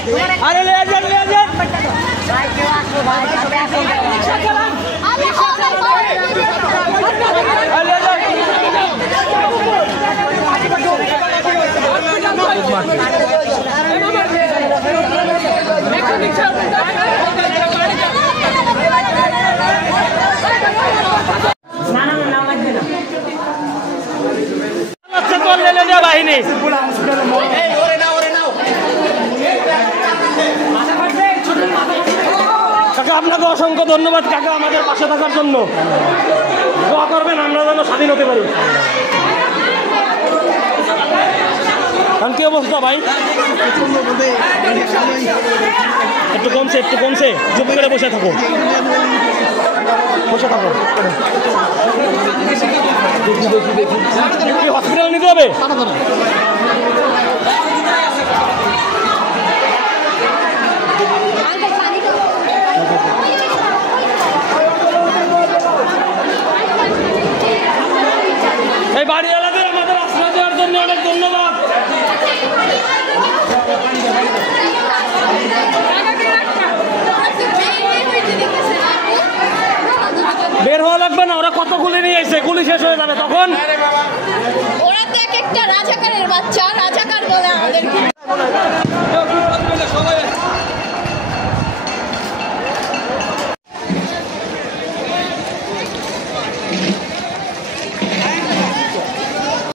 আরে ले जा भाई क्यों आसो भाई रिक्शा चला বাহিনী কাকা আপনাকে অসংখ্য ধন্যবাদ কাকা আমাদের পাশে থাকার জন্য দোয়া করবেন আমরা যেন স্বাধীন হতে পারি। কারণ কি অবস্থা ভাই একটু কমছে চুপ করে বসে থাকো হসপিটালে নিতে হবে। এই বাড়িওয়ালাদের আমাদের আশ্রয় দেওয়ার জন্য অনেক ধন্যবাদ। বের হওয়া লাগবে না, ওরা কত গুলি নিয়ে এসে গুলি শেষ হয়ে যাবে তখন। ওরা তো এক একটা রাজাকারের বাচ্চা, রাজাকার বলে আমাদের।